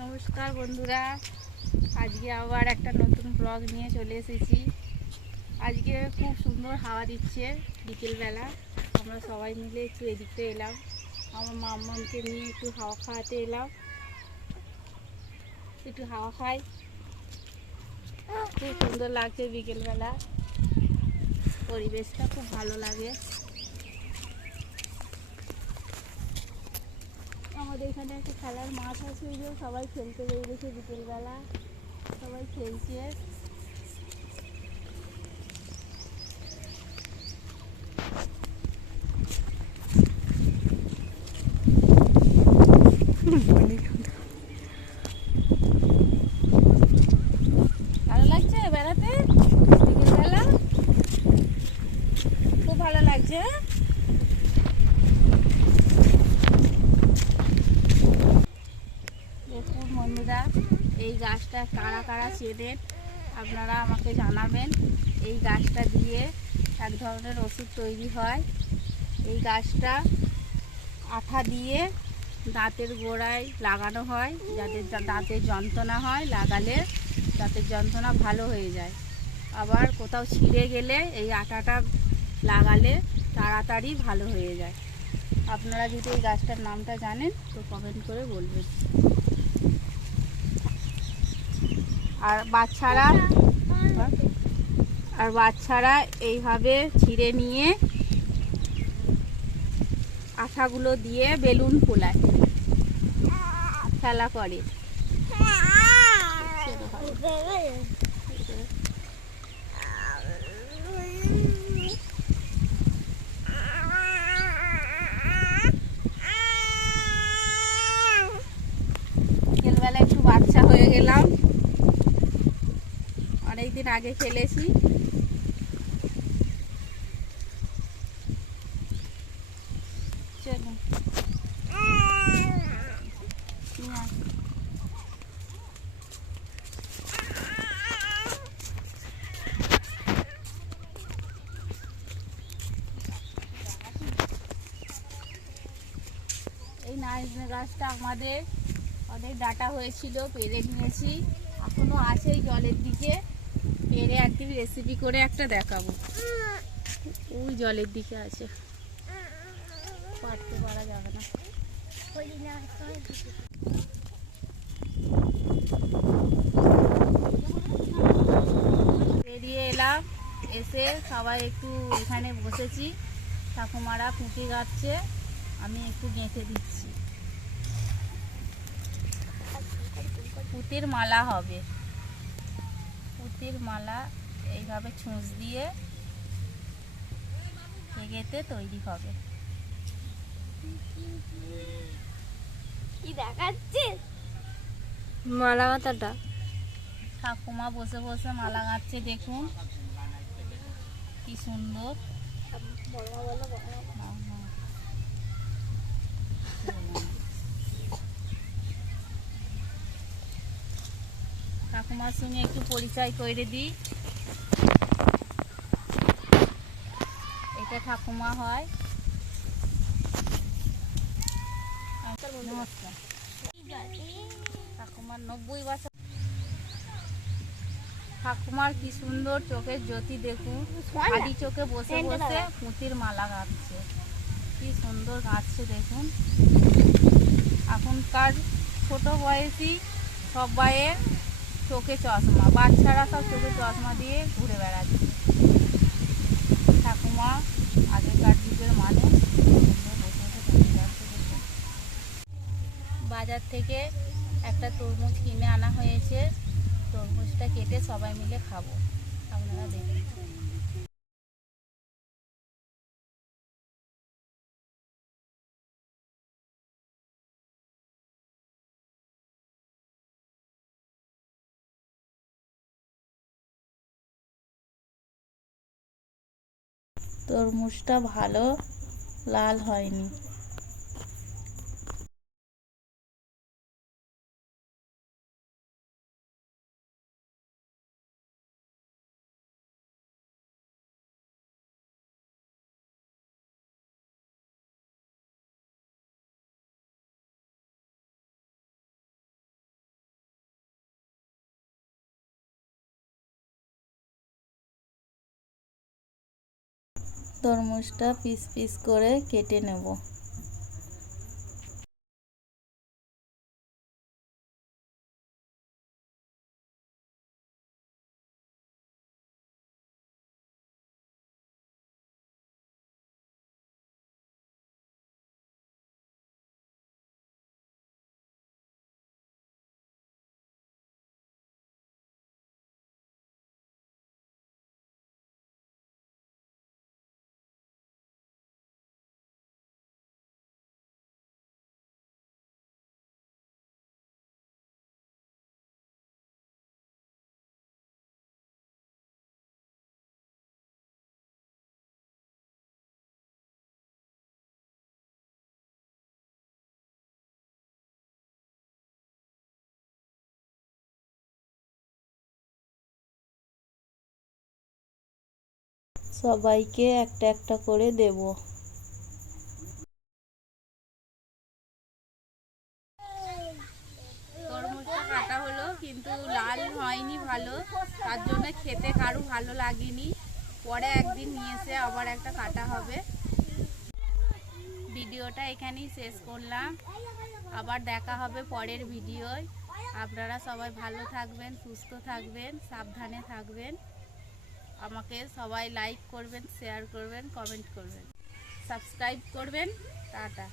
নমস্কার বন্ধুরা। আজকে আবার একটা নতুন ব্লগ নিয়ে চলে এসেছি। আজকে খুব সুন্দর হাওয়া দিচ্ছে বিকেলবেলা। আমরা সবাই মিলে একটু এদিকটা এলাম। আমার মাম্মামকে নিয়ে একটু হাওয়া খাওয়াতে এলাম। একটু হাওয়া খাই। খুব সুন্দর লাগছে বিকেলবেলা। পরিবেশটা খুব ভালো লাগে। আমাদের এখানে একটা খেলার মাঠ আছে ওই সবাই খেলতে বেরিয়েছে বিকেলবেলা। সবাই খেলছে। ভালো লাগছে বেড়াতে? বিকেলবেলা? খুব ভালো লাগছে হ্যাঁ? দেখুন বন্ধুরা এই গাছটা কারা কারা চেনেন আপনারা আমাকে জানাবেন। এই গাছটা দিয়ে এক ধরনের ওষুধ তৈরি হয়। এই গাছটা আঠা দিয়ে দাঁতের গোড়ায় লাগানো হয় যাদের দাঁতের যন্ত্রণা হয় লাগালে দাঁতের যন্ত্রণা ভালো হয়ে যায়। আবার কোথাও ছিঁড়ে গেলে এই আটাটা লাগালে তাড়াতাড়ি ভালো হয়ে যায়। আপনারা যদি এই গাছটার নামটা জানেন তো কমেন্ট করে বলবেন। আর বাচ্চারা আর বাচ্চারা এইভাবে ছিঁড়ে নিয়ে আঠাগুলো দিয়ে বেলুন ফোলায়। খেলা করে বিকেলবেলা একটু বাচ্চা হয়ে গেলাম অনেকদিন আগে ফেলেছি। এই গাছটা আমাদের অনেক ডাটা হয়েছিল পেরে নিয়েছি। এখনও আছে জলের দিকে। পেরে একদিন রেসিপি করে একটা দেখাবো। ওই জলের দিকে আছে। পারতে পারা যাবে না। বেরিয়ে এলাম, এসে সবাই একটু এখানে বসেছি। ঠাকুমারা পুঁটি গাচ্ছে আমি একটু গেঁথে দিচ্ছি। পুঁতির মালা হবে। পুঁতির মালা এইভাবে ছুঁচ দিয়ে গেঁথে তৈরি হবে। কি দেখাচ্ছিস? মালা মাথাটা ঠাকুমা বসে বসে মালা গাচ্ছে দেখুন। কি সুন্দর। ঠাকুমার সঙ্গে একটু পরিচয় করে দিই। এটা ঠাকুমা হয়। ঠাকুমার কি সুন্দর চোখের জ্যোতি দেখুন। খালি চোখে বসে বসে পুঁতির মালা গাচ্ছে কি সুন্দর গাচ্ছে দেখুন। এখনকার ছোট বয়সী সবাইয়ের চোখে চশমা, বাচ্চারা সব চোখে চশমা দিয়ে ঘুরে বেড়াচ্ছে। ঠাকুমা আগেকার যুগের মানুষ। বাজার থেকে একটা তরমুজ কিনে আনা হয়েছে। তরমুজটা কেটে সবাই মিলে খাব। আপনারা দেখুন। তরমুজটা ভালো লাল হয়নি। তরমুজটা পিস পিস করে কেটে নেব। সবাইকে একটা একটা করে দেব। কাটা হলো, কিন্তু লাল হয়নি ভালো। তার জন্য খেতে কারও ভালো লাগেনি। পরে একদিন নিয়ে এসে আবার একটা কাটা হবে। ভিডিওটা এখানেই শেষ করলাম। আবার দেখা হবে পরের ভিডিওয়। আপনারা সবাই ভালো থাকবেন, সুস্থ থাকবেন, সাবধানে থাকবেন। আমাকে সবাই লাইক করবেন শেয়ার করবেন কমেন্ট করবেন। সাবস্ক্রাইব করবেন টাটা।